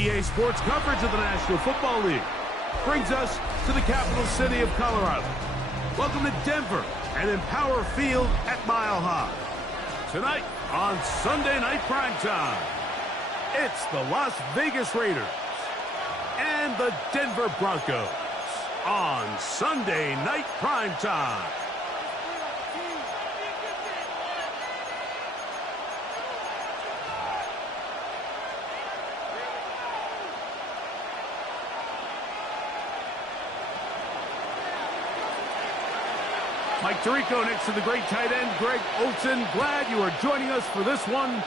EA Sports coverage of the National Football League brings us to the capital city of Colorado. Welcome to Denver and Empower Field at Mile High. Tonight on Sunday Night Primetime, it's the Las Vegas Raiders and the Denver Broncos on Sunday Night Primetime. Mike Tirico next to the great tight end, Greg Olsen. Glad you are joining us for this one.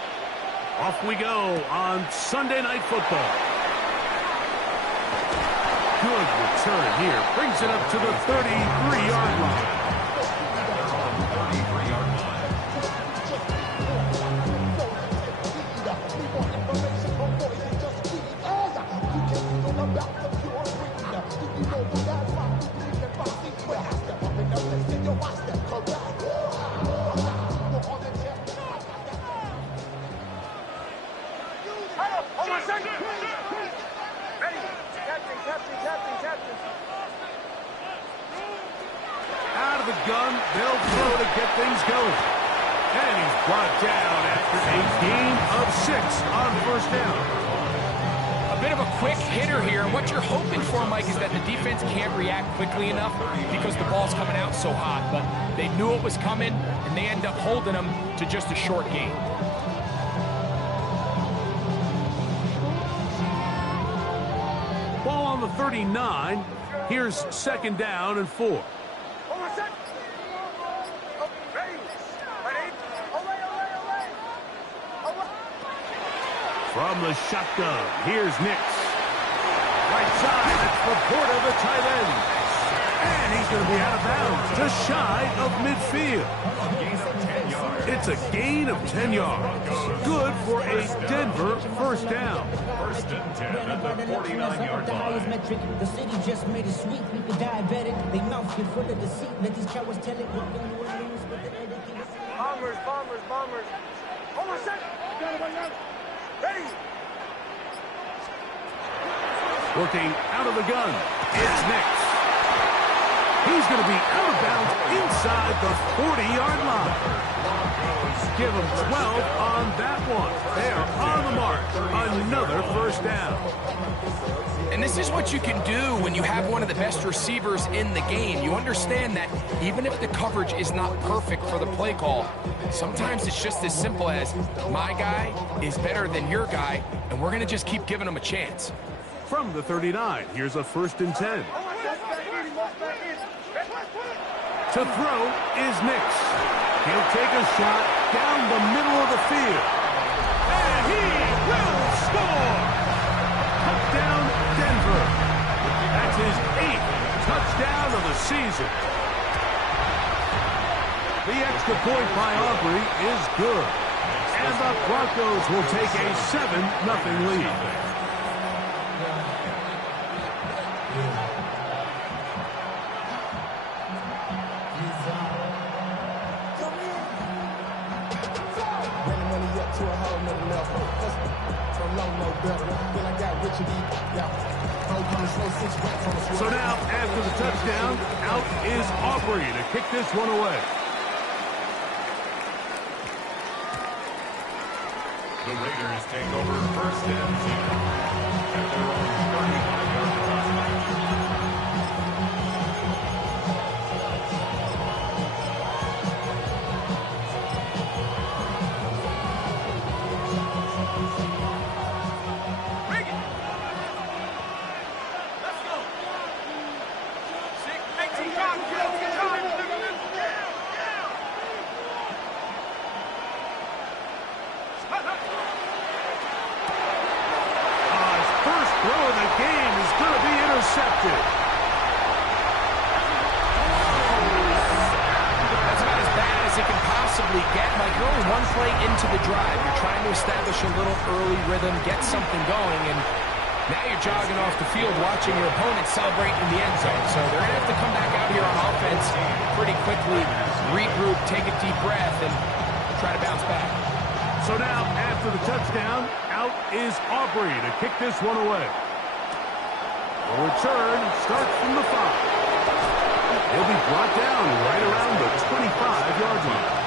Off we go on Sunday Night Football. Good return here. Brings it up to the 33-yard line. Out of the gun, they'll throw to get things going. And he's brought down after a gain of 6 on first down. A bit of a quick hitter here, and what you're hoping for, Mike, is that the defense can't react quickly enough because the ball's coming out so hot. But they knew it was coming, and they end up holding them to just a short gain. Ball on the 39. Here's second down and 4. From the shotgun, here's Nix. Right side, it's Laporta, the tight end. And he's going to be out of bounds, just shy of midfield. It's a gain of 10 yards. Good for a Denver first down. First and 10 at the 49-yard line. The city just made it sweet. People diabetic. They mouth get full of deceit. Let these cowards tell it. Bombers. Hold on a second. Ready. Working out of the gun, it's Nix. He's going to be out of bounds inside the 40-yard line. Give him 12 on that one. They are on the mark. Another first down. And this is what you can do when you have one of the best receivers in the game. You understand that even if the coverage is not perfect for the play call, sometimes it's just as simple as my guy is better than your guy, and we're going to just keep giving him a chance. From the 39, here's a first and 10. To throw is Nix. He'll take a shot down the middle of the field. And he will score! Touchdown, Denver. That's his 8th touchdown of the season. The extra point by Aubrey is good. And the Broncos will take a 7-0 lead. So now, after the touchdown, out is Aubrey to kick this one away. The Raiders take over first and 10 at their own 35-yard line. Intercepted. That's about as bad as it can possibly get. Mike, you're only one play into the drive. You're trying to establish a little early rhythm, get something going, and now you're jogging off the field watching your opponent celebrate in the end zone. So they're going to have to come back out here on offense pretty quickly, regroup, take a deep breath, and try to bounce back. So now, after the touchdown, out is Aubrey to kick this one away. The return starts from the 5. He'll be brought down right around the 25-yard line.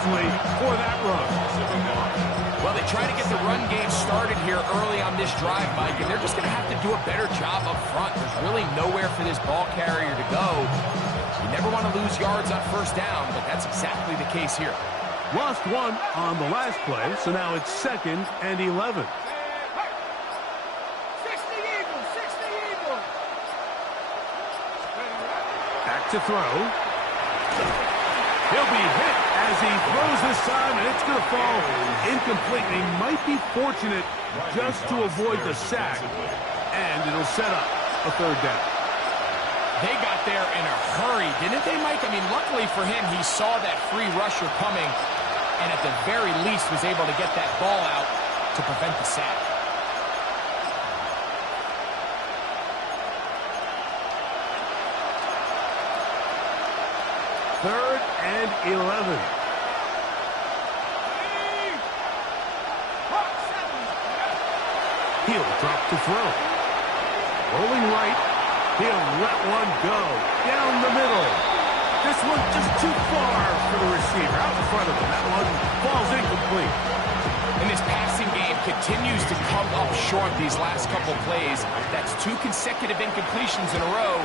For that run. Well, they try to get the run game started here early on this drive, Mike, and they're just going to have to do a better job up front. There's really nowhere for this ball carrier to go. You never want to lose yards on first down, but that's exactly the case here. Lost one on the last play, so now it's 2nd and 11. 60 Eagles, 60 Eagles. Back to throw. He'll be hit as he throws this time, and it's going to fall incomplete. They might be fortunate just to avoid the sack, and it'll set up a 3rd down. They got there in a hurry, didn't they, Mike? I mean, luckily for him, he saw that free rusher coming, and at the very least was able to get that ball out to prevent the sack. Third and 11. He'll drop to throw. Rolling right. He'll let one go. Down the middle. This one just too far for the receiver. Out in front of him. That one falls incomplete. And this passing game continues to come up short these last couple plays. That's 2 consecutive incompletions in a row.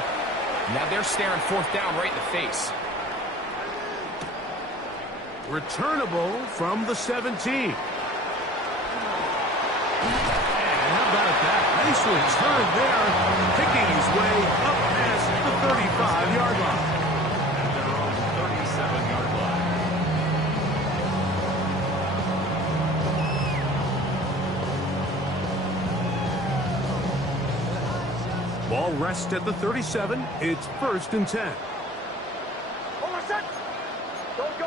Now they're staring 4th down right in the face. Returnable from the 17. And how about that? Nice return there. Picking his way up past the 35-yard line. At their own 37-yard line. Ball rests at the 37. It's 1st and 10. Don't go.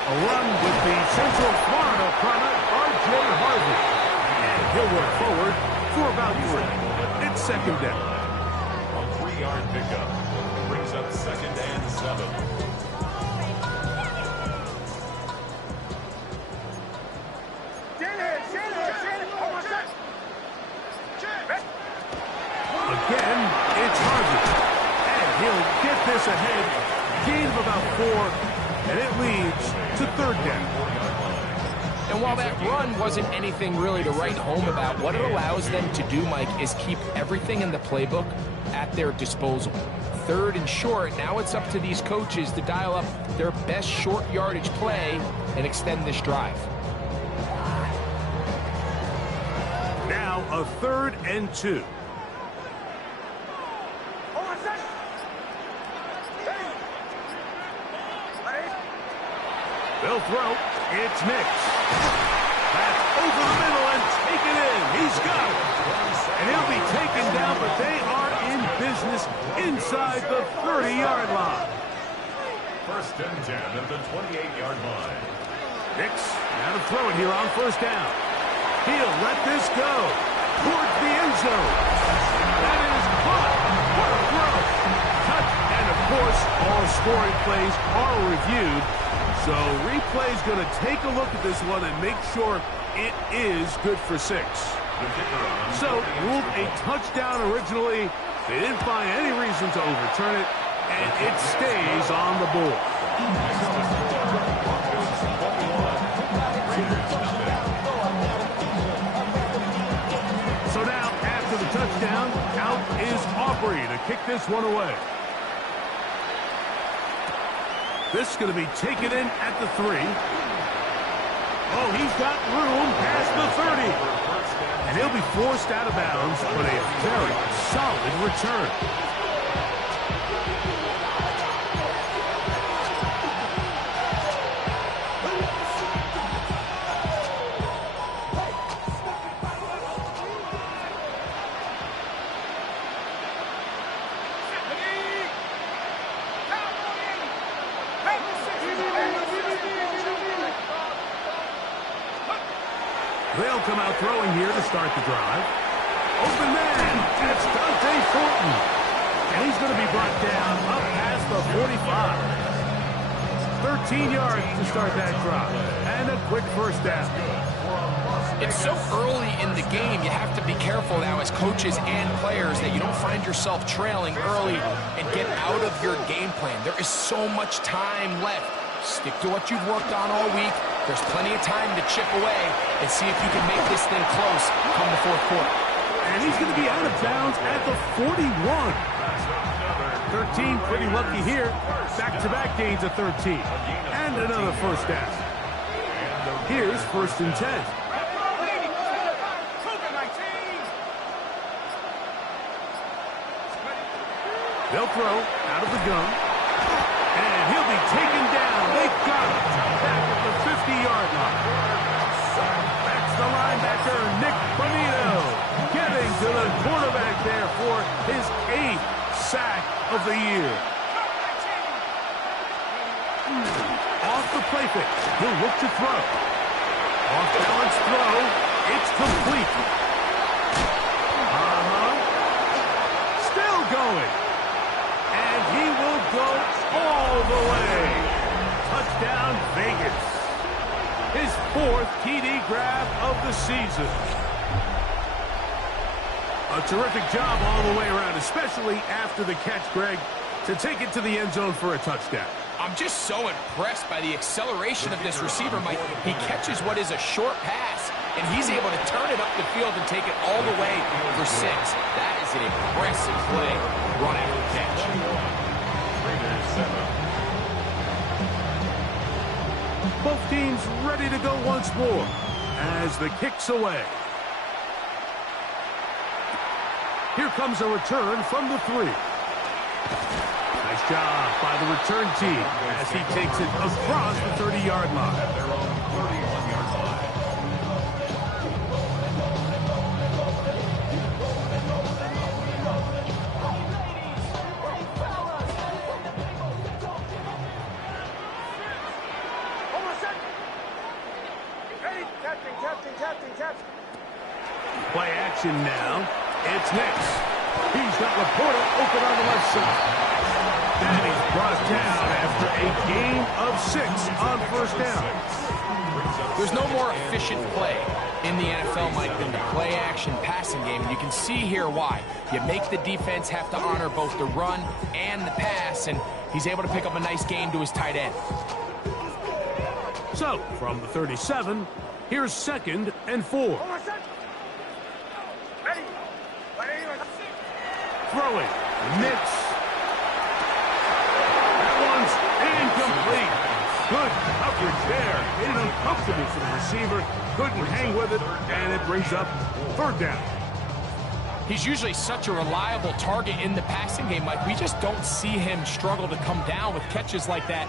A run with the Central Florida product, R.J. Harvey. And he'll work forward for about 3. It's 2nd down. A 3-yard pickup brings up 2nd and 7. Again, it's Harvey. And he'll get this ahead. Gain of about 4. And it leads to 3rd down. And while that run wasn't anything really to write home about, what it allows them to do, Mike, is keep everything in the playbook at their disposal. 3rd and short, now it's up to these coaches to dial up their best short yardage play and extend this drive. Now a 3rd and 2. They'll throw. It's Nix. That's over the middle and taken in. He's got it. And he'll be taken down, but they are in business inside the 30-yard line. 1st and 10 at the 28-yard line. Nix now to throw it here on 1st down. He'll let this go towards the end zone. That is caught. What a throw. Touch. And, of course, all scoring plays are reviewed. So replay's going to take a look at this one and make sure it is good for 6. So ruled a touchdown originally. They didn't find any reason to overturn it, and it stays on the board. So now, after the touchdown, out is Aubrey to kick this one away. This is going to be taken in at the 3. Oh, he's got room past the 30. And he'll be forced out of bounds, but a very solid return. They'll come out throwing here to start the drive. Open man, it's Dante Thornton. And he's going to be brought down up past the 45. 13 yards to start that drive. And a quick first down. It's so early in the game, you have to be careful now as coaches and players that you don't find yourself trailing early and get out of your game plan. There is so much time left. Stick to what you've worked on all week. There's plenty of time to chip away and see if you can make this thing close come the fourth quarter. And he's going to be out of bounds at the 41. 13, pretty lucky here. Back-to-back gains of 13. And another first down. Here's 1st and 10. They'll throw out of the gun. And he'll be taken down. They got him back at the 50-yard line. That's the linebacker, Nick Bonito, getting to the quarterback there for his 8th sack of the year. Off the play fake. He'll look to throw. Off-balance throw. It's complete. Still going. And he will go all the way. Touchdown, Vegas. His 4th TD grab of the season. A terrific job all the way around, especially after the catch, Greg, to take it to the end zone for a touchdown. I'm just so impressed by the acceleration of this receiver, Mike. He catches what is a short pass, and he's able to turn it up the field and take it all the way for 6. That is an impressive play run after catch. Both teams ready to go once more as the kick's away. Here comes a return from the 3. Nice job by the return team as he takes it across the 30-yard line. At their own 31-yard line. Play action now. It's Nix. He's got Laporta open on the left side. And he's brought down after a gain of 6 on first down. There's no more efficient play in the NFL, Mike, than the play-action passing game. And you can see here why. You make the defense have to honor both the run and the pass, and he's able to pick up a nice gain to his tight end. So, from the 37, here's 2nd and 4. Throwing. Nix. That one's incomplete. Good coverage there. Made it uncomfortable for the receiver. Couldn't hang with it, and it brings up 3rd down. He's usually such a reliable target in the passing game, Mike. We just don't see him struggle to come down with catches like that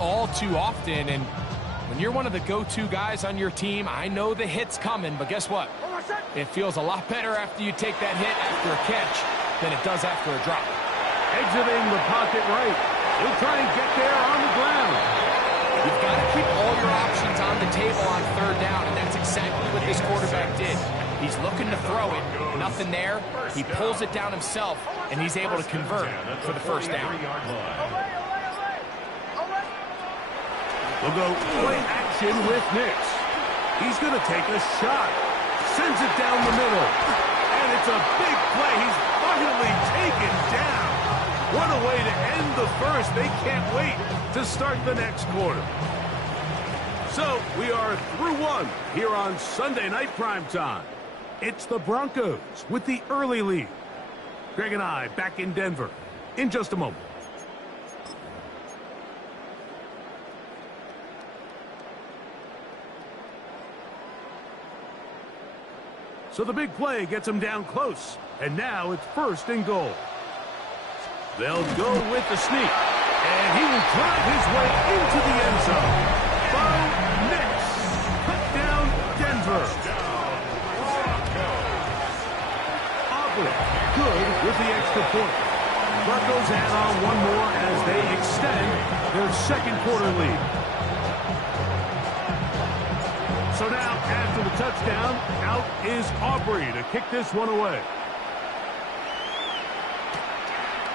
all too often. And when you're one of the go-to guys on your team, I know the hit's coming, but guess what? It feels a lot better after you take that hit after a catch than it does after a drop. Exiting the pocket right. He'll try and get there on the ground. You've got to keep all your options on the table on 3rd down, and that's exactly what this quarterback did. He's looking to throw it. Nothing there. He pulls it down himself, and he's able to convert for the first down. We'll go play action with Nix. He's going to take a shot. Sends it down the middle. And it's a big play. He's finally taken down. What a way to end the first. They can't wait to start the next quarter. So we are through 1 here on Sunday Night Primetime. It's the Broncos with the early lead. Greg and I back in Denver in just a moment. So the big play gets him down close. And now it's 1st and goal. They'll go with the sneak. And he will drive his way into the end zone. Bo Nix. Touchdown, Denver. Aubrey, good with the extra point. Broncos add on one more as they extend their 2nd quarter lead. So now, after the touchdown, out is Aubrey to kick this one away.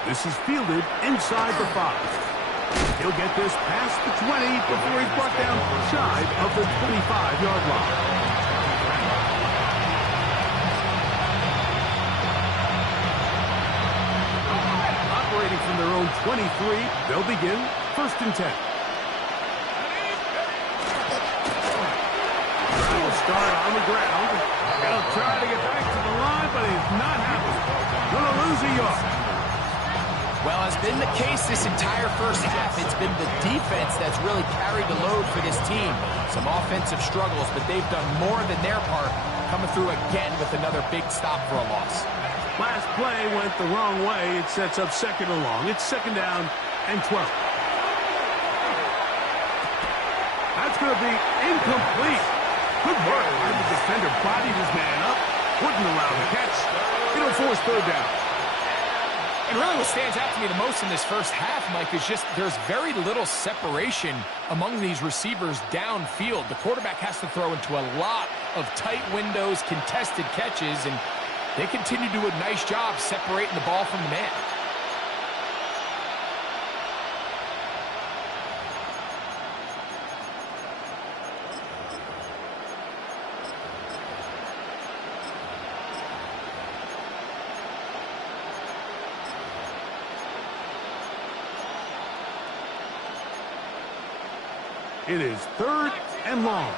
This is fielded inside the 5. He'll get this past the 20 before he's brought down shy of the 25-yard line. Operating from their own 23, they'll begin 1st and 10. Will start on the ground. He'll try to get back to the line, but he's not happening. Gonna lose a yard. Well, as been the case this entire first half, it's been the defense that's really carried the load for this team. Some offensive struggles, but they've done more than their part, coming through again with another big stop for a loss. Last play went the wrong way. It sets up 2nd and long. It's 2nd down and 12. That's going to be incomplete. Good work. The defender bodied his man up, wouldn't allow the catch. It'll force 3rd down. And really what stands out to me the most in this first half, Mike, is just there's very little separation among these receivers downfield. The quarterback has to throw into a lot of tight windows, contested catches, and they continue to do a nice job separating the ball from the man. It is 3rd and long.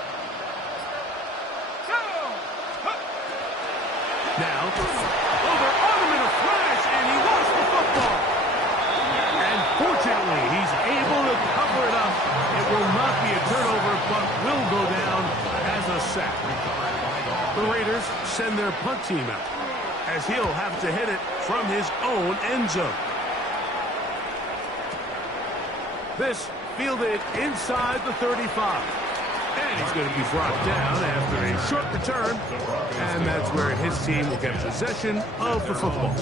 Now, they're on him in a flash, and he lost the football. And fortunately, he's able to cover it up. It will not be a turnover, but will go down as a sack. The Raiders send their punt team out, as he'll have to hit it from his own end zone. This fielded inside the 35. And he's going to be brought down after a short return. And that's where his team will get possession of the football.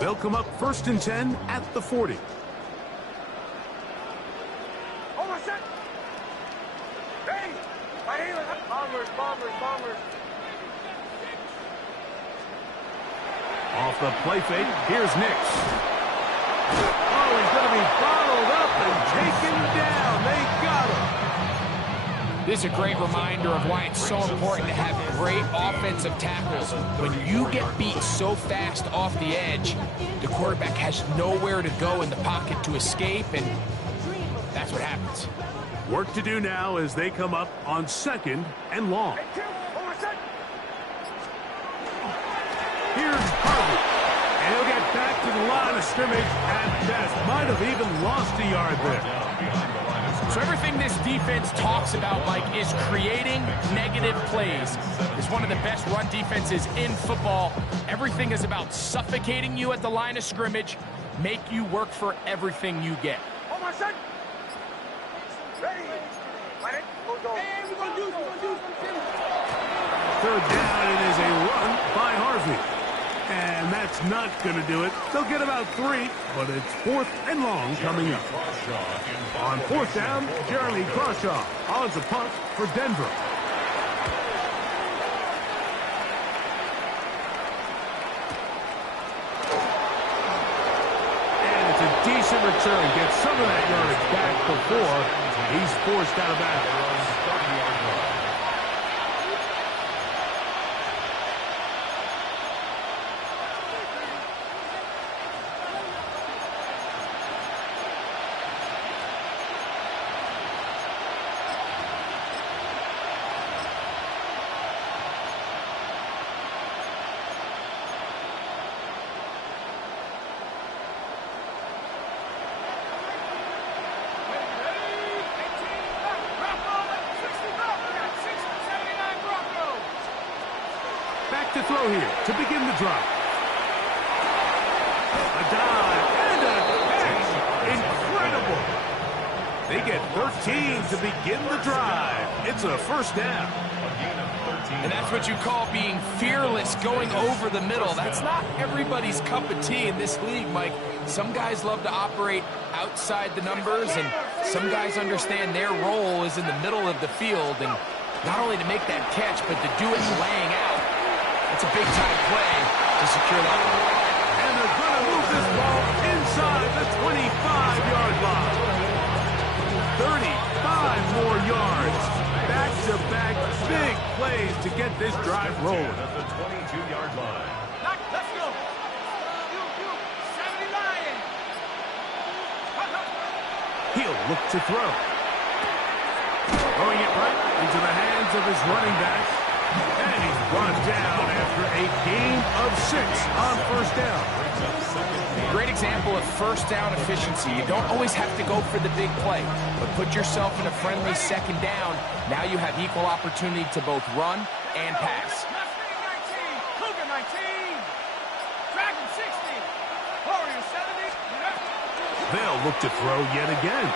They'll come up 1st and 10 at the 40. Off the play fake, here's Nix. Oh, he's going to be bottled up and taken down. They got him. This is a great reminder of why it's so important to have great offensive tackles. When you get beat so fast off the edge, the quarterback has nowhere to go in the pocket to escape, and that's what happens. Work to do now as they come up on 2nd and long. Here's Harvey, and he'll get back to the line of scrimmage at best. Might have even lost a yard there. So everything this defense talks about, Mike, is creating negative plays. It's one of the best run defenses in football. Everything is about suffocating you at the line of scrimmage, make you work for everything you get. Third down, it is a run by Harvey. And that's not going to do it. They'll get about 3, but it's 4th and long coming up. On 4th down, Jeremy Crawshaw on the punt for Denver. And it's a decent return. Gets some of that yardage back before he's forced out of bounds. To throw here to begin the drive. A dive and a catch. Incredible. They get 13 to begin the drive. It's a first down. And that's what you call being fearless, going over the middle. That's not everybody's cup of tea in this league, Mike. Some guys love to operate outside the numbers, and some guys understand their role is in the middle of the field, and not only to make that catch, but to do it laying out. It's a big-time play to secure that one. And they're going to move this ball inside the 25-yard line. 35 more yards. Back-to-back big plays to get this drive rolling. At the 22-yard line. Let's go. You, 70 Lion. He'll look to throw. Throwing it right into the hands of his running back. And he's brought down after a gain of 6 on first down. Great example of first down efficiency. You don't always have to go for the big play, but put yourself in a friendly second down. Now you have equal opportunity to both run and pass. Mustang 19. Cougar 19. Dragon 60. Warrior 70. They'll look to throw yet again.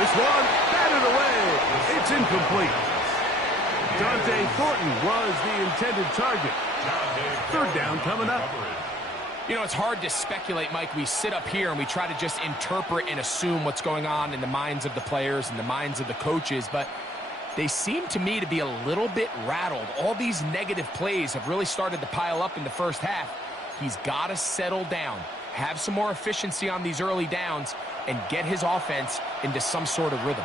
This one batted away. It's incomplete. Dante Thornton was the intended target. Third down coming up. You know, it's hard to speculate, Mike. We sit up here and we try to just interpret and assume what's going on in the minds of the players and the minds of the coaches, but they seem to me to be a little bit rattled. All these negative plays have really started to pile up in the first half. He's got to settle down, have some more efficiency on these early downs, and get his offense into some sort of rhythm.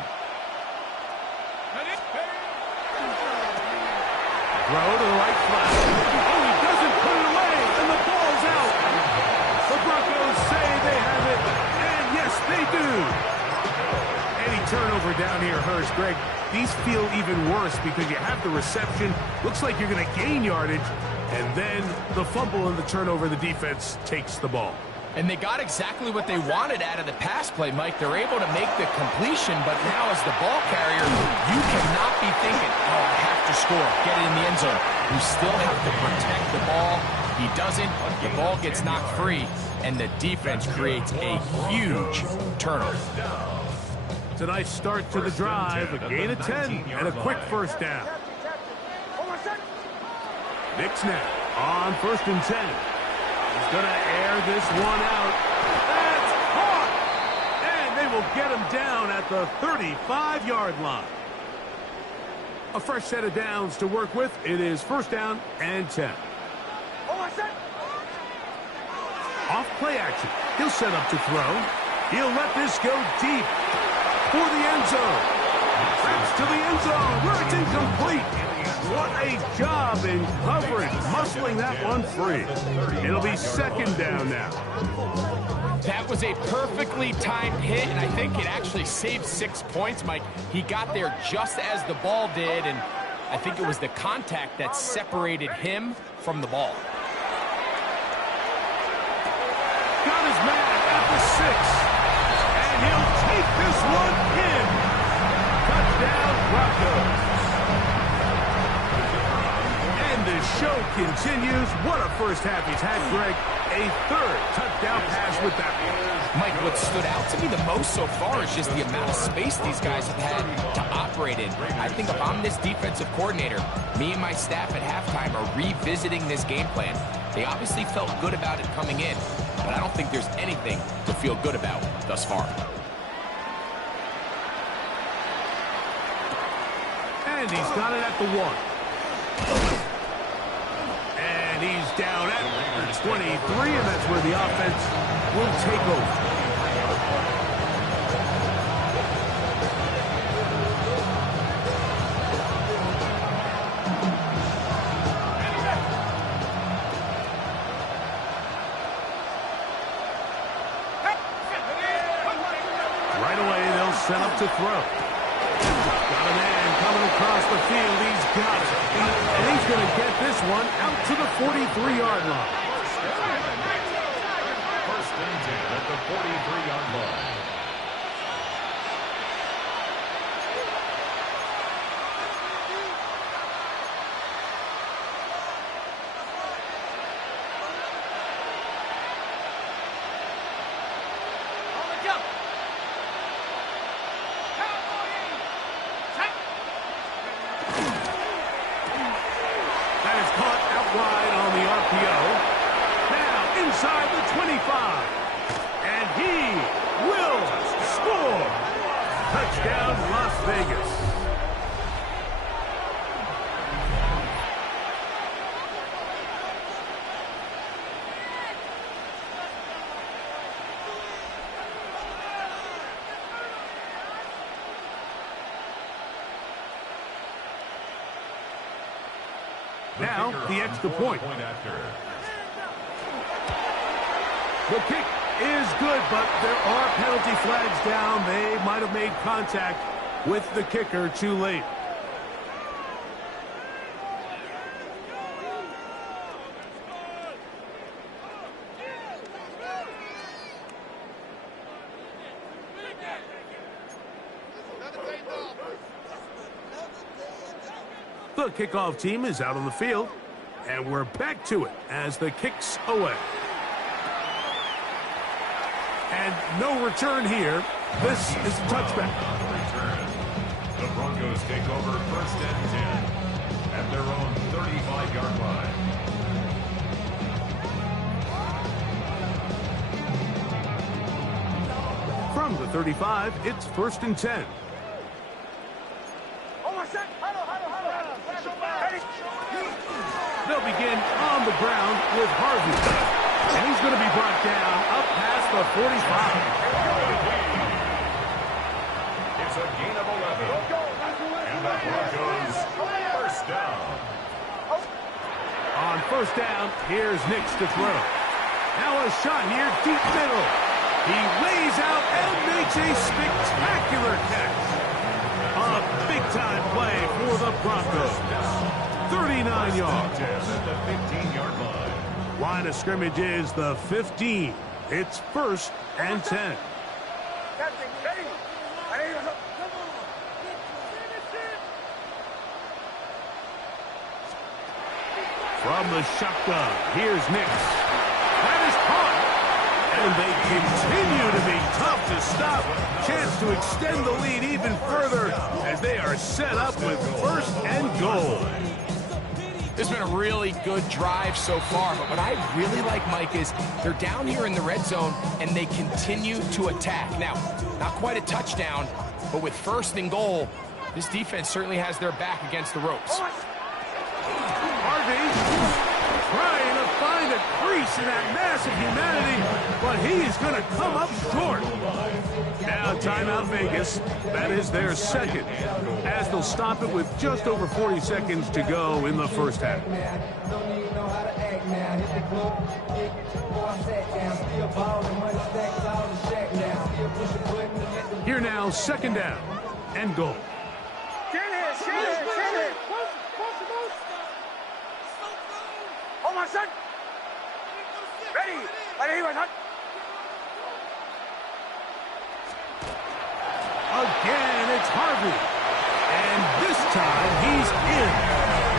Throw to the right flat. Oh, he doesn't put it away, and the ball's out. The Broncos say they have it, and yes, they do. Any turnover down here hurts, Greg. These feel even worse because you have the reception. Looks like you're going to gain yardage, and then the fumble and the turnover, the defense takes the ball. And they got exactly what they wanted out of the pass play, Mike. They're able to make the completion, but now as the ball carrier, you cannot be thinking, oh, I have to score, get it in the end zone. You still have to protect the ball. He doesn't. The ball gets knocked free, and the defense creates a huge turnover. It's a nice start to the drive, a gain of 10, and a quick first down. Nick snap on 1st and 10. He's going to air this one out. That's caught! And they will get him down at the 35-yard line. A fresh set of downs to work with. It is 1st down and 10. Off play action. He'll set up to throw. He'll let this go deep for the end zone. Wraps to the end zone where it's incomplete. What a job in coverage, muscling that one free. It'll be 2nd down now. That was a perfectly timed hit, and I think it actually saved 6 points, Mike. He got there just as the ball did, and I think it was the contact that separated him from the ball. Got his man at the 6, and he'll take this one in. Touchdown, Broncos. And the show continues. What a first half he's had, Greg. A 3rd touchdown pass with that one. Mike, what stood out to me the most so far is just the amount of space these guys have had to operate in. I think if I'm this defensive coordinator, me and my staff at halftime are revisiting this game plan. They obviously felt good about it coming in, but I don't think there's anything to feel good about thus far. And he's got it at the 1. And he's down at the 23, and that's where the offense will take over. Right away, they'll set up to throw. Got a man coming across the field. He's got it. And he's going to get this one out to the 43-yard line. 1st and 10 at the 43-yard line. Now, the extra point. The kick is good, but there are penalty flags down. They might have made contact with the kicker too late. The kickoff team is out on the field, and we're back to it as the kick's away. And no return here. This is a touchback. The Broncos take over 1st and 10 at their own 35-yard line. From the 35, it's 1st and 10. They'll begin on the ground with Harvey. And he's going to be brought down up past the 45. It's a gain of 11. And the Broncos 1st down. On 1st down, here's Nix to throw. Now a shot here, deep middle. He lays out and makes a spectacular catch. A big-time play for the Broncos. 39 yards. At the 15-yard line. Line of scrimmage is the 15. It's 1st and 10. From the shotgun, here's Nix. That is caught. And they continue to be tough to stop. Chance to extend the lead even further as they are set up with 1st and goal. This has been a really good drive so far, but what I really like, Mike, is they're down here in the red zone, and they continue to attack. Now, not quite a touchdown, but with 1st and goal, this defense certainly has their back against the ropes. Harvey trying to find a crease in that massive humanity, but he is going to come up short. Now timeout Vegas. That is their 2nd, as they'll stop it with just over 40 seconds to go in the 1st half. Here now, 2nd down and goal. Again, it's Harvey. And this time, he's in.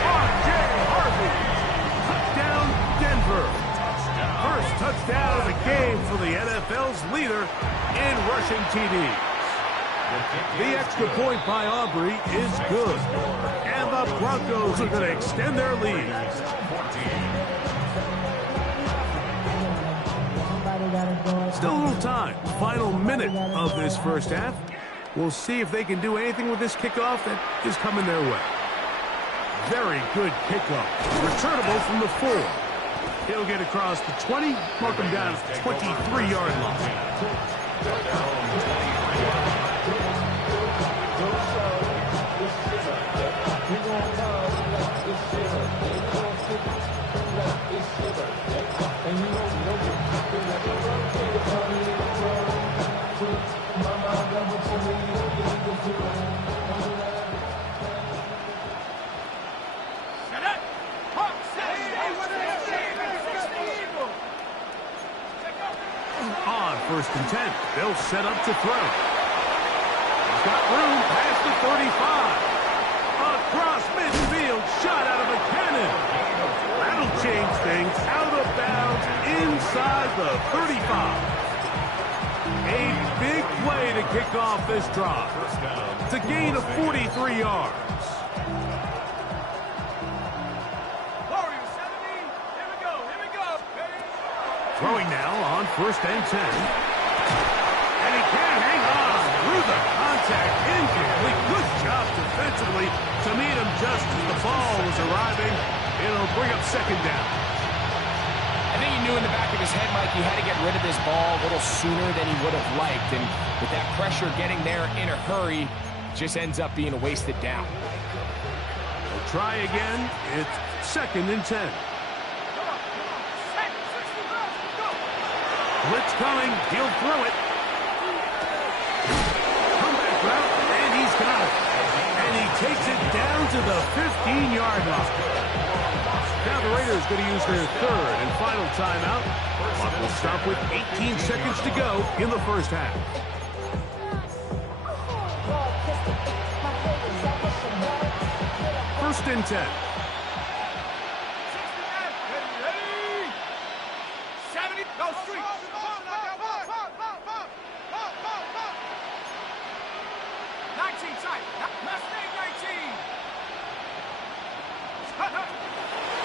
R.J. Harvey. Touchdown, Denver. First touchdown of the game for the NFL's leader in rushing TDs. The extra point by Aubrey is good. And the Broncos are going to extend their lead. Still a little time. Final minute of this 1st half. We'll see if they can do anything with this kickoff that is coming their way. Very good kickoff. Returnable from the 4. He'll get across the 20, mark him down at the 23-yard line. On 1st and 10, they'll set up to throw. He's got room past the 35. Across midfield, shot out of a cannon. That'll change things. Out of bounds inside the 35. A big play to kick off this drive. It's a gain of 43 yards. Throwing now on 1st and 10. And he can't hang on through the contact. Incomplete. Good job defensively to meet him just as the ball was arriving. It'll bring up 2nd down. I think he knew in the back of his head, Mike, he had to get rid of this ball a little sooner than he would have liked. And with that pressure getting there in a hurry, just ends up being a wasted down. They'll try again. It's 2nd and 10. Blitz coming. He'll throw it. Comeback route, and he's got it. And he takes it down to the 15-yard line. Now the Raiders going to use their 3rd and final timeout. Clock will stop with 18 seconds to go in the first half. 1st and 10. 70, go street. 19 tight. Mustang 19.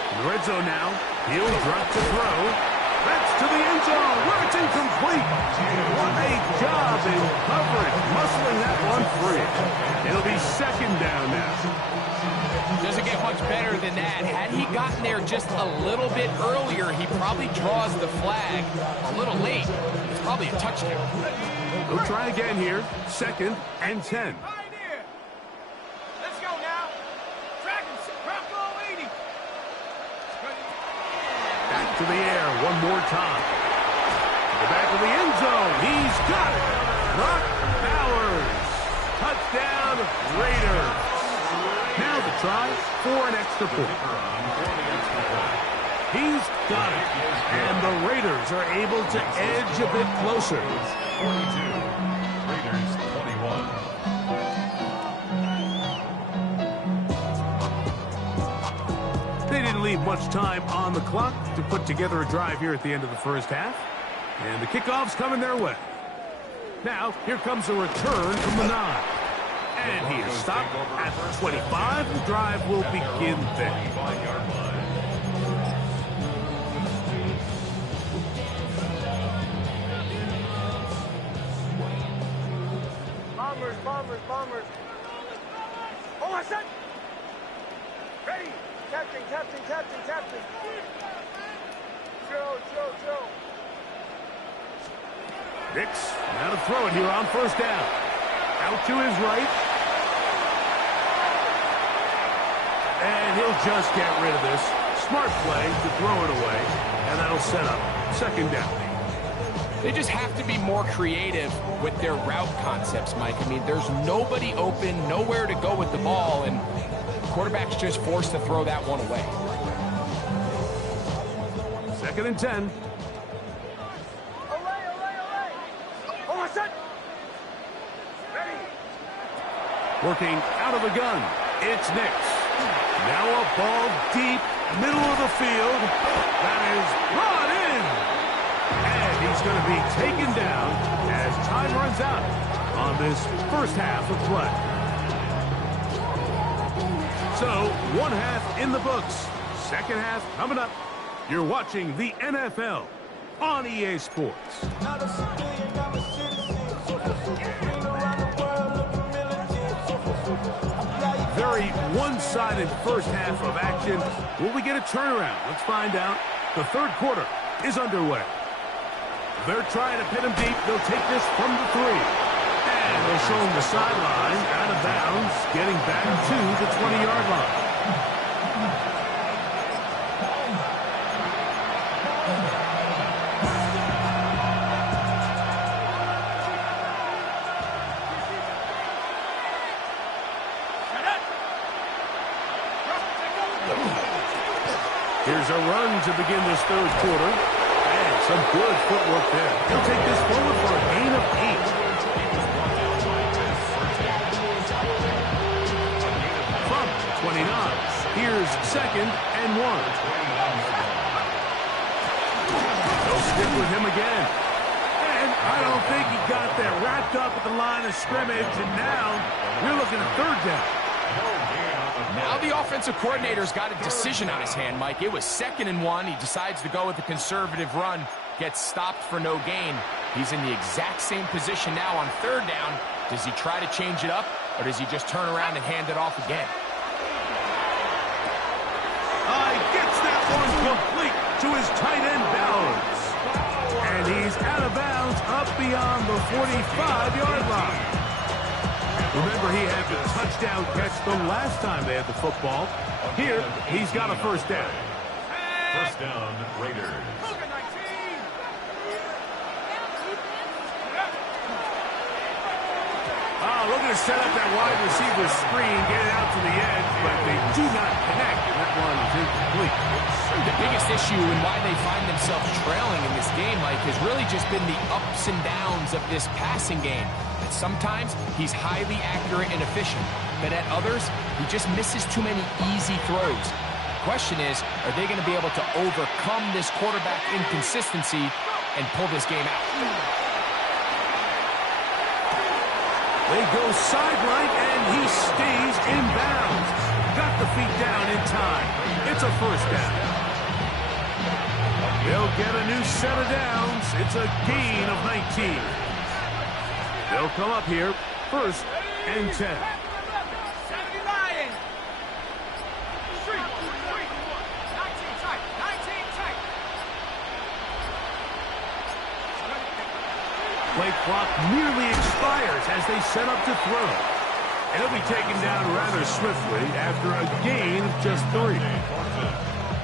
In the red zone now. He'll drop to throw. That's to the end zone where it's incomplete. What a job in coverage, muscling that one free. It'll be 2nd down now. Doesn't get much better than that. Had he gotten there just a little bit earlier, he probably draws the flag a little late. It's probably a touchdown. We'll try again here. 2nd and 10. Pioneer. Let's go now. Dragons, Bronco 80. Back to the air one more time. To the back of the end zone. He's got it. Brock Bowers. Touchdown, Raiders. Now the try for an extra point. He's got it. And the Raiders are able to edge a bit closer. 42. Raiders 21. They didn't leave much time on the clock to put together a drive here at the end of the first half. And the kickoff's coming their way. Now, here comes a return from the 9. And he is stopped at the 25. The drive will begin there. 25-yard line. Bombers. Oh, I said. Ready. Captain. Joe. Nix, now to throw it here on 1st down. Out to his right. And he'll just get rid of this. Smart play to throw it away. And that'll set up 2nd down. They just have to be more creative with their route concepts, Mike. I mean, there's nobody open, nowhere to go with the ball, and the quarterback's just forced to throw that one away. 2nd and 10. Oh, I said. Ready. Working out of the gun. It's Nix. Now a ball deep, middle of the field. That is brought in. And he's going to be taken down as time runs out on this first half of play. So, 1 half in the books. 2nd half coming up. You're watching the NFL on EA Sports. Very one-sided first half of action. Will we get a turnaround? Let's find out. The 3rd quarter is underway. They're trying to pin him deep. They'll take this from the 3. And they'll show him the sideline, out of bounds, getting back to the 20-yard line. Here's a run to begin this 3rd quarter. And some good footwork there. He'll take this forward for a gain of 8. From 29. Here's 2nd and 1. They'll stick with him again. And I don't think he got there. Wrapped up at the line of scrimmage. And now you're looking at 3rd down. Now the offensive coordinator's got a decision on his hand, Mike. It was 2nd and 1. He decides to go with a conservative run, gets stopped for no gain. He's in the exact same position now on 3rd down. Does he try to change it up, or does he just turn around and hand it off again? Gets that one complete to his tight end, Bowers. And he's out of bounds up beyond the 45-yard line. Remember, he had the touchdown catch the last time they had the football. Here, he's got a first down. First down, Raiders. Looking to set up that wide receiver screen, get it out to the edge, but they do not connect, and that one is incomplete. The biggest issue and why they find themselves trailing in this game, Mike, has really just been the ups and downs of this passing game. At sometimes, he's highly accurate and efficient, but at others, he just misses too many easy throws. The question is, are they going to be able to overcome this quarterback inconsistency and pull this game out? They go sideline, and he stays in bounds. Got the feet down in time. It's a first down. They'll get a new set of downs. It's a gain of 19. They'll come up here, first and 10. Play clock nearly expires as they set up to throw. And he'll be taken down rather swiftly after a gain of just 3.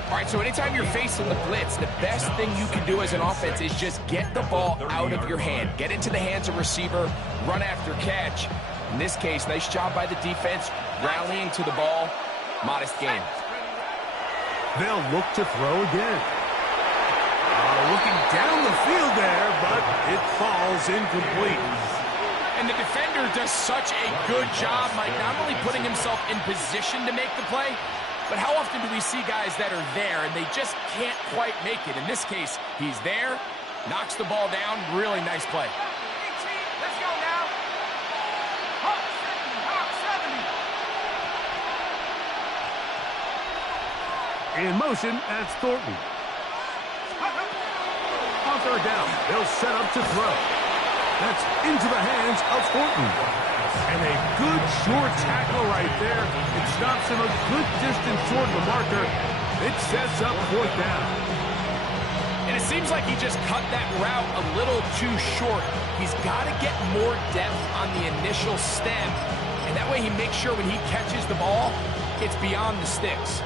All right, so anytime you're facing the blitz, the best thing you can do as an offense is just get the ball out of your hand. Get into the hands of receiver, run after catch. In this case, nice job by the defense, rallying to the ball. Modest gain. They'll look to throw again. Looking down the field there, but it falls incomplete. And the defender does such a good job, Mike, not only putting himself in position to make the play, but how often do we see guys that are there and they just can't quite make it? In this case, he's there, knocks the ball down, really nice play. Let's go now. Hawk 70. In motion, that's Thornton. On third down, they'll set up to throw. That's into the hands of Thornton. And a good short tackle right there. It stops him a good distance toward the marker. It sets up fourth down. And it seems like he just cut that route a little too short. He's got to get more depth on the initial stem. And that way he makes sure when he catches the ball, it's beyond the sticks.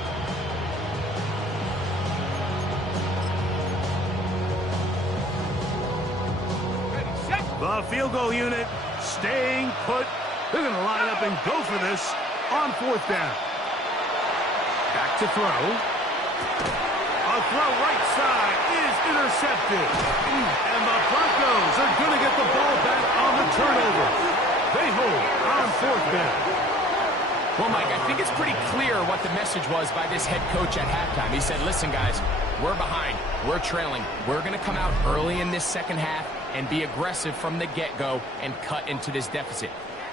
The field goal unit staying put. They're going to line up and go for this on fourth down. Back to throw. A throw right side is intercepted. And the Broncos are going to get the ball back on the turnover. They hold on fourth down. Well, Mike, I think it's pretty clear what the message was by this head coach at halftime. He said, listen, guys, we're behind. We're trailing. We're going to come out early in this second half and be aggressive from the get-go and cut into this deficit.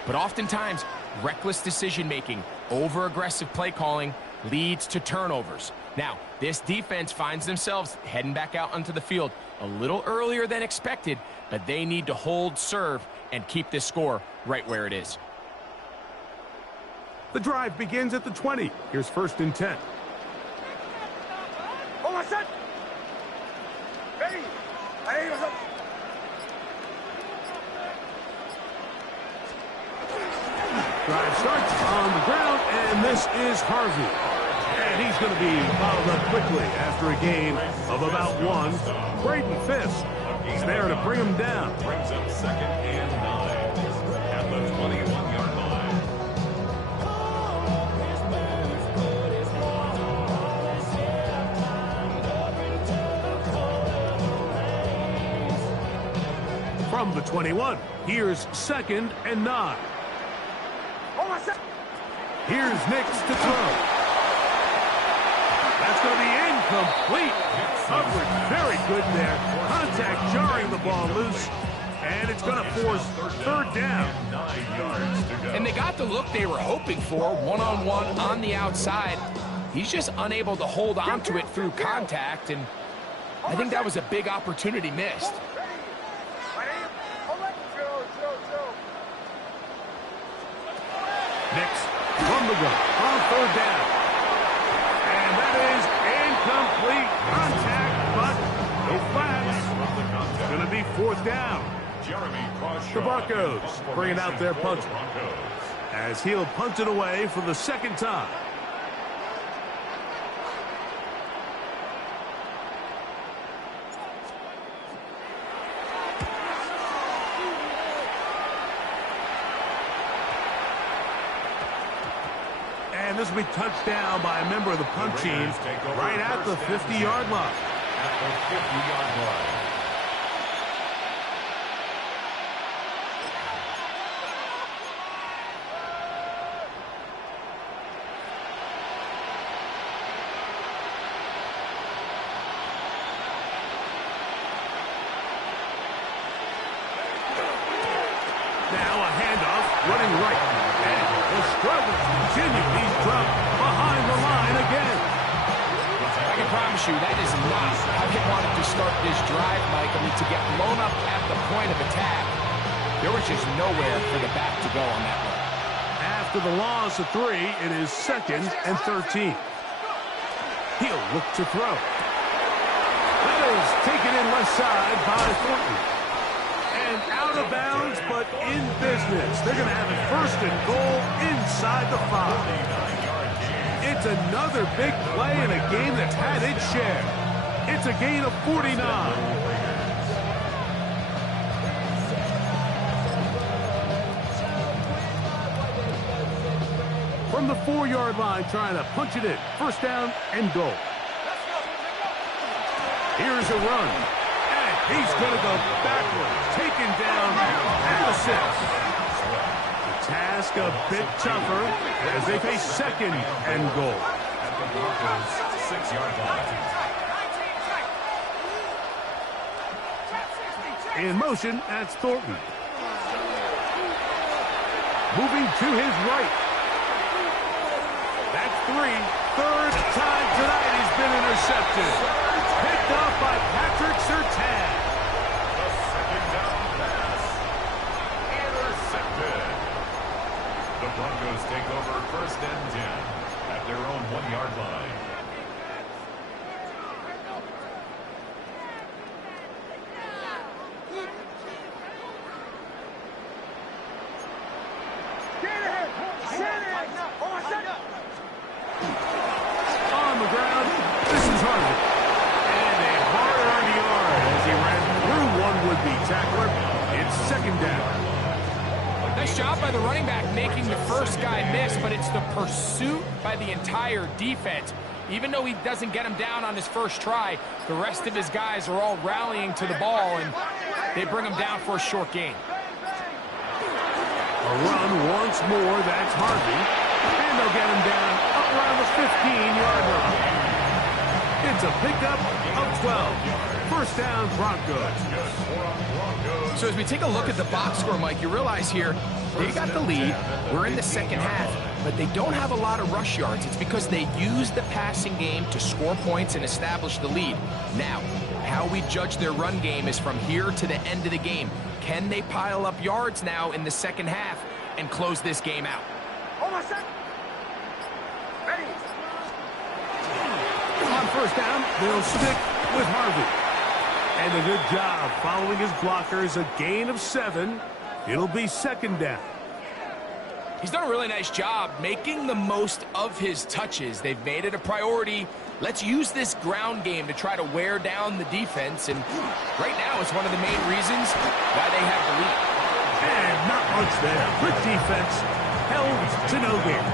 But oftentimes, reckless decision-making, over-aggressive play calling leads to turnovers. Now, this defense finds themselves heading back out onto the field a little earlier than expected, but they need to hold serve and keep this score right where it is. The drive begins at the 20. Here's first and 10. Hold on, son. Ready. Ready. Drive starts on the ground, and this is Harvey. And he's going to be followed up quickly after a gain of about 1. Braden Fisk is there to bring him down. Brings up second and 9 at the 21-yard line. From the 21, here's second and 9. Here's Nix to throw. That's going to be incomplete. Coverage very good there. Contact jarring the ball loose. And it's going to force third down. 9 yards to go. And they got the look they were hoping for, one-on-one on the outside. He's just unable to hold on to it through contact, and I think that was a big opportunity missed. Next, from the gun on third down. And that is incomplete contact, but no flags. It's going to be fourth down. Jeremy Crawshaw. The Broncos bringing out their punter. Broncos. as he'll punt it away for the second time. And this will be touched down by a member of the punt team right at the 50-yard line. At the 50-yard line. Now a handoff, running right. And the struggles continue. He's dropped behind the line again. I can promise you that is not how they wanted to start this drive, Mike. I mean, to get blown up at the point of attack, there was just nowhere for the back to go on that one. After the loss of 3, it is 2nd and 13. He'll look to throw. That is taken in left side by Thornton. And out of bounds, but in business. They're going to have it 1st and goal inside the 5. It's another big play in a game that's had its share. It's a gain of 49. From the 4-yard line, trying to punch it in. 1st down and goal. Here's a run. And he's going to go backwards. Taken down at the 6. Task a bit tougher as they face 2nd and goal. At the Broncos' 6-yard line. In motion, that's Thornton. Moving to his right. That's 3. 3rd time tonight he's been intercepted. Picked up by Patrick Surtain. The 2nd down pass. Intercepted. The Broncos take over 1st and 10 at their own 1-yard line. On the ground, this is Harvey. And a hard-earned yard as he ran through one would-be tackler. It's 2nd down. Nice job by the running back making the first guy miss, but it's the pursuit by the entire defense. Even though he doesn't get him down on his first try, the rest of his guys are all rallying to the ball, and they bring him down for a short gain. A run once more, that's Harvey. And they'll get him down up around the 15-yard line. It's a pickup of 12. 1st down, Broncos. So as we take a look at the box score, Mike, you realize here they got the lead. We're in the 2nd half, but they don't have a lot of rush yards. It's because they use the passing game to score points and establish the lead. Now, how we judge their run game is from here to the end of the game. Can they pile up yards now in the 2nd half and close this game out? On 1st down, they'll stick with Harvey. And a good job following his blockers, a gain of 7. It'll be 2nd down. He's done a really nice job making the most of his touches. They've made it a priority. Let's use this ground game to try to wear down the defense. And right now, it's one of the main reasons why they have the lead. And not much there. Good defense. Held to no gain.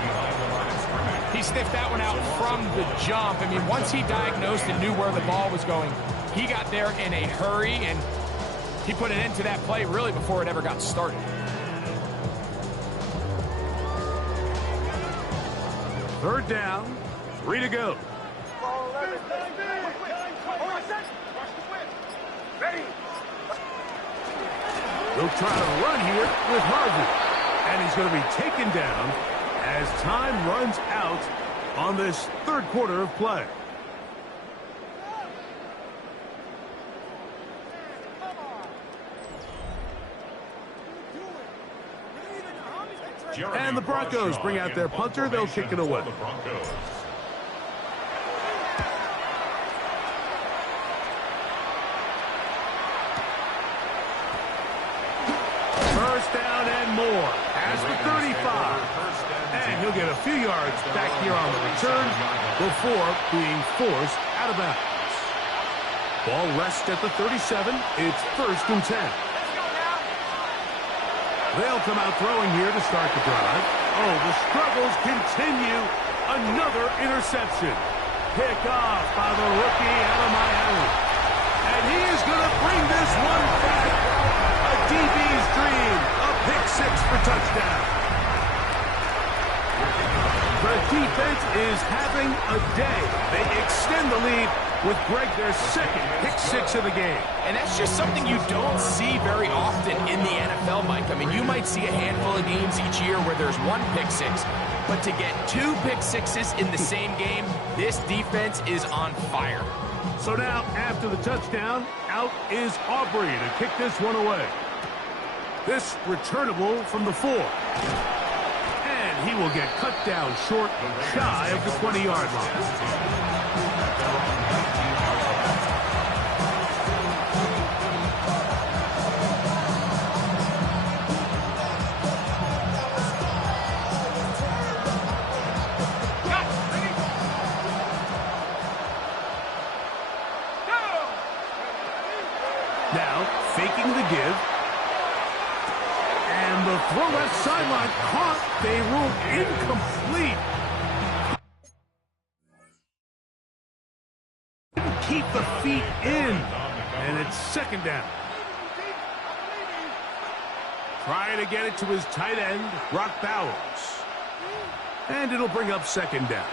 He sniffed that one out from the jump. I mean, once he diagnosed and knew where the ball was going, he got there in a hurry, and he put an end to that play really before it ever got started. Third down, 3 to go. They'll try to run here with Harvey. And he's going to be taken down as time runs out on this 3rd quarter of play. And the Broncos bring out their punter. They'll kick it away. down and more. Has the 35. And he'll get a few yards back here on the return before being forced out of bounds. Ball rests at the 37. It's 1st and 10. They'll come out throwing here to start the drive. Oh, the struggles continue. Another interception. Pick off by the rookie out of Miami. And he is going to bring this one back. A DB's dream. A pick six for touchdown. The defense is having a day. They extend the lead with Greg their second pick six of the game. And that's just something you don't see very often in the NFL, Mike. I mean, you might see a handful of games each year where there's one pick six, but to get 2 pick sixes in the same game, this defense is on fire. So now, after the touchdown, out is Aubrey to kick this one away. This returnable from the 4. And he will get cut down short, shy of the 20-yard line. Now, faking the give. And the throw left sideline caught. They ruled incomplete. Didn't keep the feet in. And it's 2nd down. Trying to get it to his tight end, Brock Bowers. And it'll bring up 2nd down.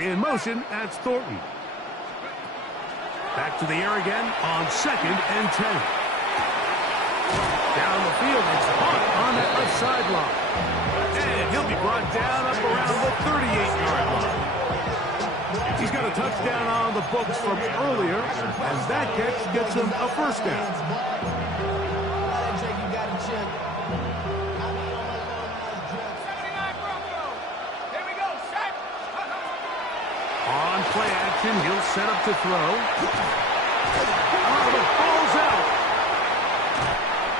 In motion, that's Thornton. Back to the air again on 2nd and 10. Down the field, it's caught on that left sideline. And he'll be brought down up around the 38-yard line. He's got a touchdown on the books from earlier, as that catch gets him a 1st down. On play action, he'll set up to throw. Oh, the ball's out.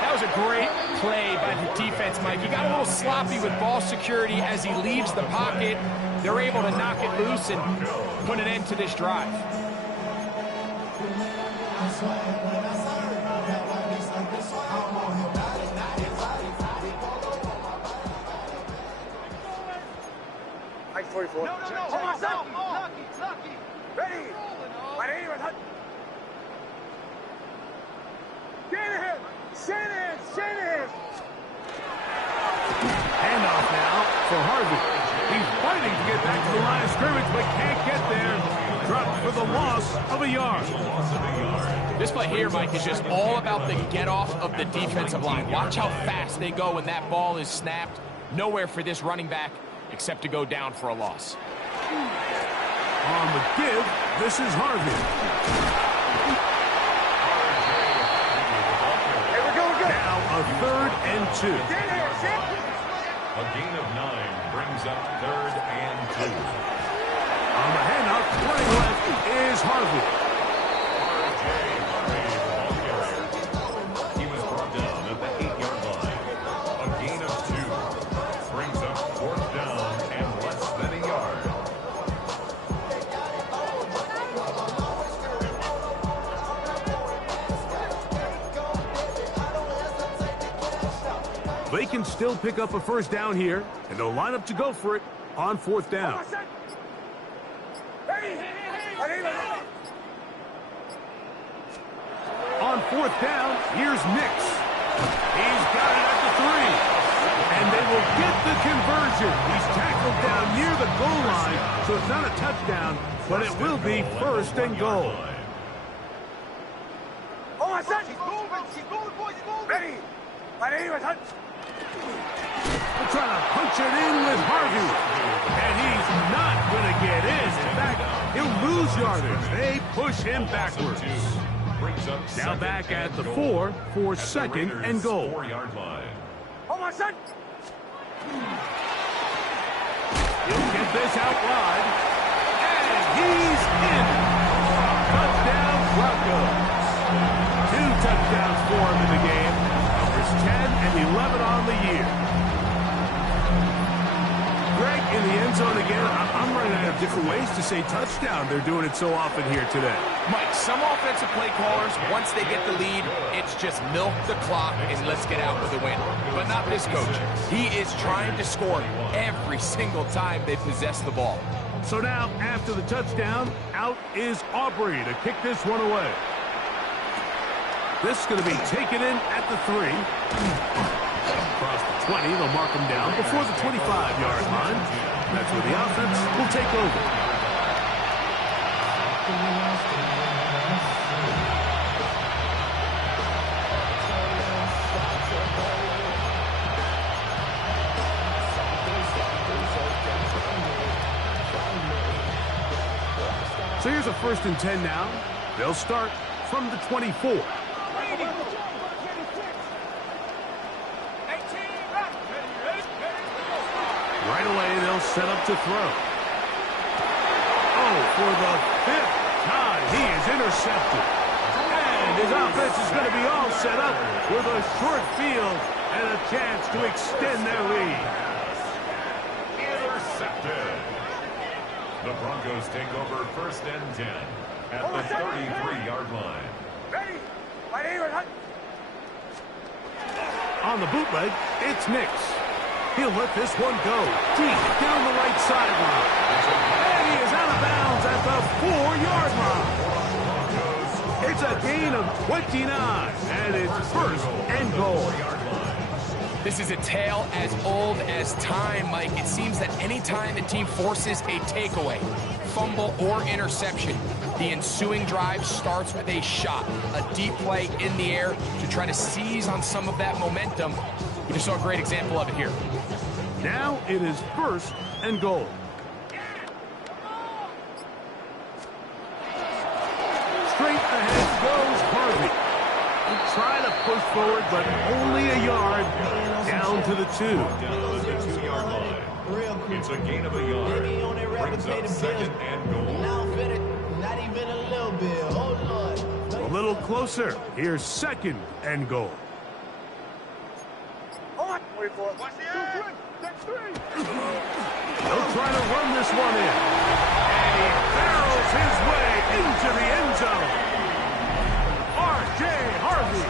That was a great play by the defense, Mike. He got a little sloppy with ball security as he leaves the pocket. They're able to knock it loose and put an end to this drive. Mike 44. No. Lucky. Ready. My name is Hut. Shanahan. Handoff now for Harvey. He's fighting to get back to the line of scrimmage, but can't get there. Dropped for the loss of a yard. This play here, Mike, is just all about the get-off of the defensive line. Watch how fast they go when that ball is snapped. Nowhere for this running back except to go down for a loss. On the give, this is Harvey. Hey, we're going good. Now a 3rd and 2. A gain of 9 brings up 3rd and 2. On the handoff, running left is Harvey. He was brought down at the 8-yard line. A gain of 2 brings up 4th down and less than a yard. They can still pick up a 1st down here, and they'll line up to go for it on 4th down. On 4th down, here's Nix. He's got it at the 3. And they will get the conversion. He's tackled down near the goal line, so it's not a touchdown, but it will be 1st and goal. Hold on, son. He's moving, boys, he's moving. Ready. They're trying to punch it in with Harvey. And he's not going to get in. In fact, he'll lose yardage. They push him backwards. Now back at the 4 for second and goal. 4-yard line. Hold on, son. He'll get this out wide. And he's in. Touchdown, Broncos. 2 touchdowns for him in the game. Numbers 10 and 11 on the year. Greg, in the end zone again. I'm running out of different ways to say touchdown. They're doing it so often here today. Mike, some offensive play callers, once they get the lead, it's just milk the clock and let's get out with a win. But not this coach. He is trying to score every single time they possess the ball. So now, after the touchdown, out is Aubrey to kick this one away. This is going to be taken in at the 3. Across the 20, they'll mark him down before the 25-yard line. That's where the offense will take over. So here's a 1st and 10 now. They'll start from the 24. Right away, they'll set up to throw. Oh, for the 5th time, he is intercepted. And his offense is going to be all set up with a short field and a chance to extend their lead. Intercepted. The Broncos take over 1st and 10 at the 33-yard line. Ready? Right here, Hunt. On the bootleg, it's Nix. He'll let this one go deep down the right sideline. And he is out of bounds at the 4-yard line. It's a gain of 29, and it's 1st and goal. This is a tale as old as time, Mike. It seems that anytime the team forces a takeaway, fumble, or interception, the ensuing drive starts with a shot, a deep play in the air to try to seize on some of that momentum. You just saw a great example of it here. Now it is 1st and goal. Straight ahead goes Harvey. He'll try to push forward, but only a yard down to the 2. Down to the 2-yard line. It's a gain of a yard. Brings up 2nd and goal. Not even a little bit. Oh, Lord. A little closer. Here's 2nd and goal. Hold on. Wait for it. Watch the air. That's 3. They'll try to run this one in. And he barrels his way into the end zone. R.J. Harvey.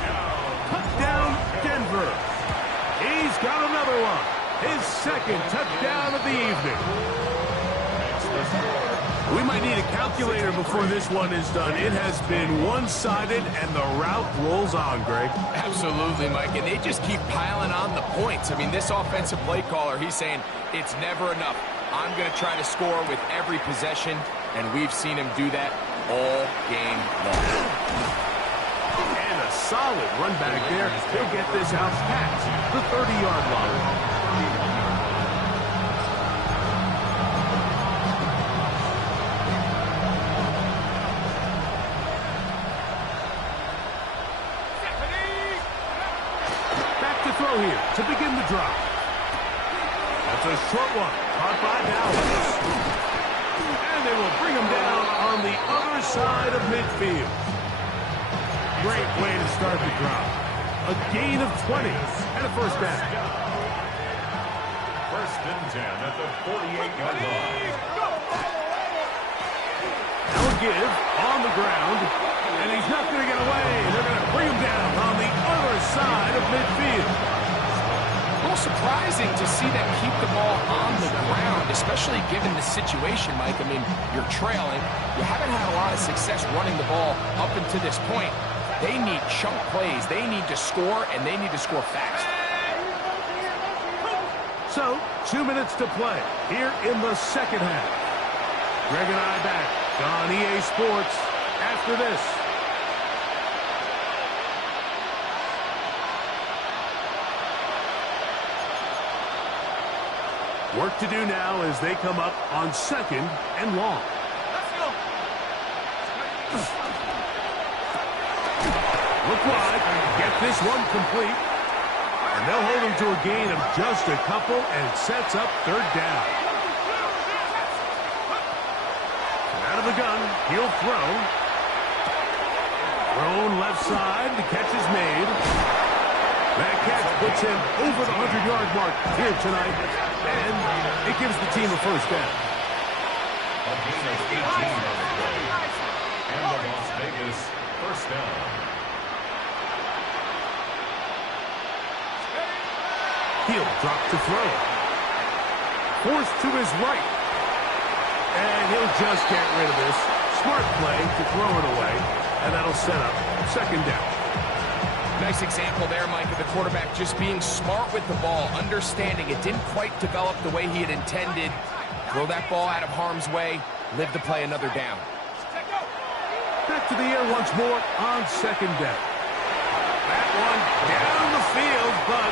Touchdown, Denver. He's got another one. His 2nd touchdown of the evening. We might need a calculator before this one is done. It has been one-sided, and the route rolls on, Greg. Absolutely, Mike, and they just keep piling on the points. I mean, this offensive play caller, he's saying it's never enough. I'm going to try to score with every possession, and we've seen him do that all game long. And a solid run back there. He'll get this out past the 30-yard line. Throw here to begin the drive. That's a short one, caught by Dallas. And they will bring him down on the other side of midfield. Great way to start the drive. A gain of 20 and a 1st down. 1st and 10 at the 48-yard line. Now a give on the ground, and he's not going to get away. They're going to bring him down on the other side of midfield. A little surprising to see them keep the ball on the ground, especially given the situation, Mike. I mean, you're trailing. You haven't had a lot of success running the ball up until this point. They need chunk plays. They need to score, and they need to score fast. So, 2 minutes to play here in the 2nd half. Greg and I back on EA Sports after this. Work to do now as they come up on 2nd and long. Look wide. Get this one complete. And they'll hold him to a gain of just a couple, and it sets up 3rd down. Out of the gun, he'll throw. Thrown left side, the catch is made. That catch puts him over the 100-yard mark here tonight, and it gives the team a 1st down. A gain of 18 on the play. And the Las Vegas 1st down. He'll drop to throw. Forced to his right. And he'll just get rid of this. Smart play to throw it away. And that'll set up 2nd down. Nice example there, Mike, of the quarterback just being smart with the ball, understanding it didn't quite develop the way he had intended. Throw that ball out of harm's way, live to play another down. Back to the air once more on 2nd down. That one down the field, but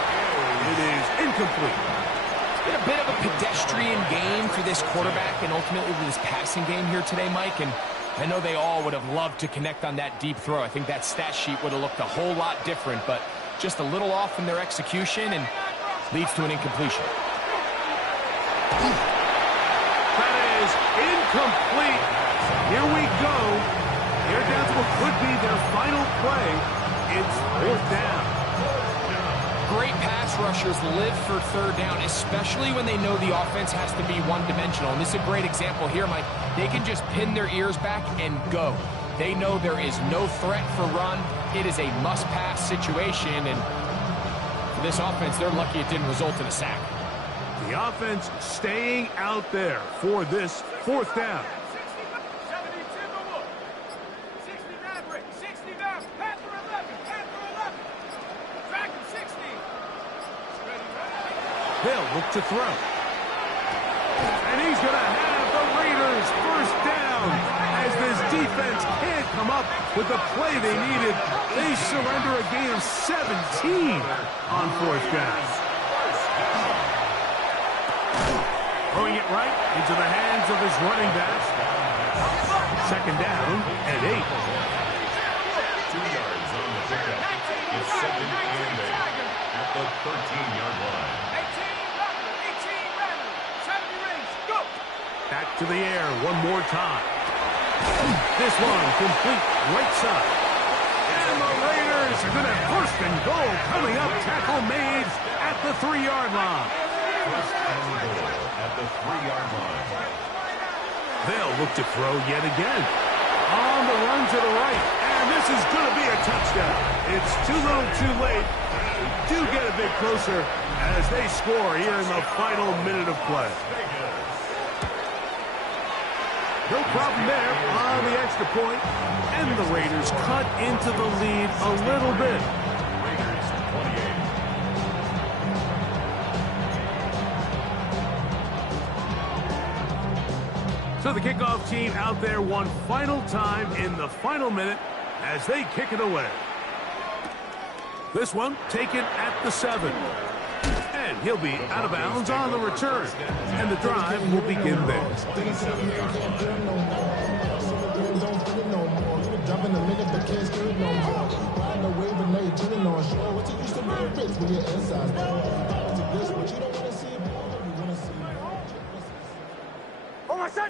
it is incomplete. It's been a bit of a pedestrian game for this quarterback and ultimately this passing game here today, Mike. And I know they all would have loved to connect on that deep throw. I think that stat sheet would have looked a whole lot different, but just a little off in their execution and leads to an incompletion. That is incomplete. Here we go. They're down to what could be their final play. It's 4th down. Great pass rushers live for 3rd down, especially when they know the offense has to be one-dimensional. And this is a great example here, Mike. They can just pin their ears back and go. They know there is no threat for run. It is a must-pass situation. And for this offense, they're lucky it didn't result in a sack. The offense staying out there for this 4th down. They'll look to throw. And he's going to have the Raiders 1st down. As this defense can't come up with the play they needed, they surrender a gain of 17 on 4th down. Throwing it right into the hands of his running back. 2nd down and 8. 2 yards on the pickup. It's 2nd and 8 at the 13-yard line. Back to the air one more time. This one complete right side. And the Raiders are going to 1st and goal coming up. Tackle made at the 3-yard line. 1st and goal at the 3-yard line. They'll look to throw yet again. On the run to the right. And this is going to be a touchdown. It's too little too late. Do get a bit closer as they score here in the final minute of play. No problem there on the extra point, and the Raiders cut into the lead a little bit. Raiders 28. So the kickoff team out there one final time in the final minute as they kick it away. This one taken at the 7. And he'll be out of bounds on the return. And the drive will begin there. Oh, my son!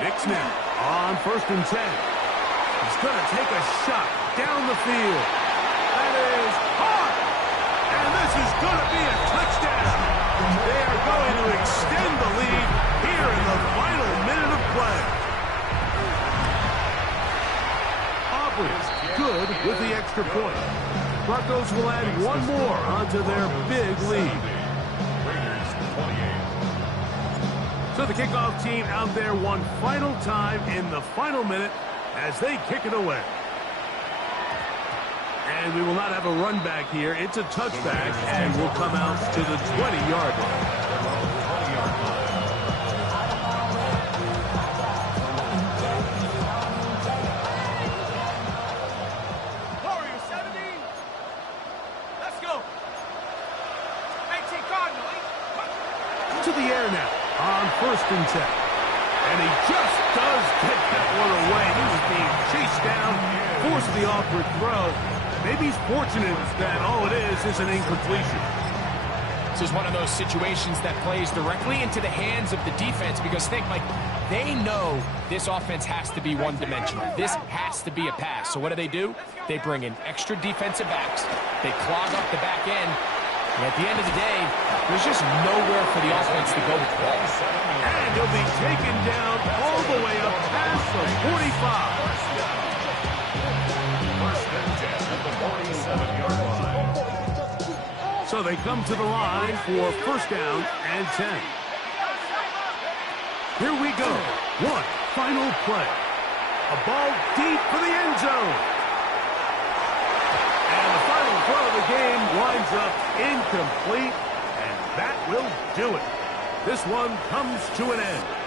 Nix now on 1st and 10. He's going to take a shot down the field. That is hard. And this is going to be a touchdown. They are going to extend the lead here in the final minute of play. Aubrey is good with the extra point. Broncos will add one more onto their big lead. Raiders 28. So the kickoff team out there one final time in the final minute as they kick it away. And we will not have a run back here. It's a touchback, and we'll come out to the 20-yard line. 20-yard line. Warrior 70. Let's go. 18 Cardinal. first and 10. And he just does get that one away. He was being chased down, forced the awkward throw. Maybe he's fortunate that all it is an incompletion. This is one of those situations that plays directly into the hands of the defense because think, Mike, they know this offense has to be one-dimensional. This has to be a pass. So what do? They bring in extra defensive backs. They clog up the back end. And at the end of the day, there's just nowhere for the offense to go with the ball. And he'll be taken down all the way up past the 45. First and 10 at the 47-yard line. So they come to the line for first down and 10. Here we go. One final play. A ball deep for the end zone. And the final throw of the game winds up incomplete, and that will do it. This one comes to an end.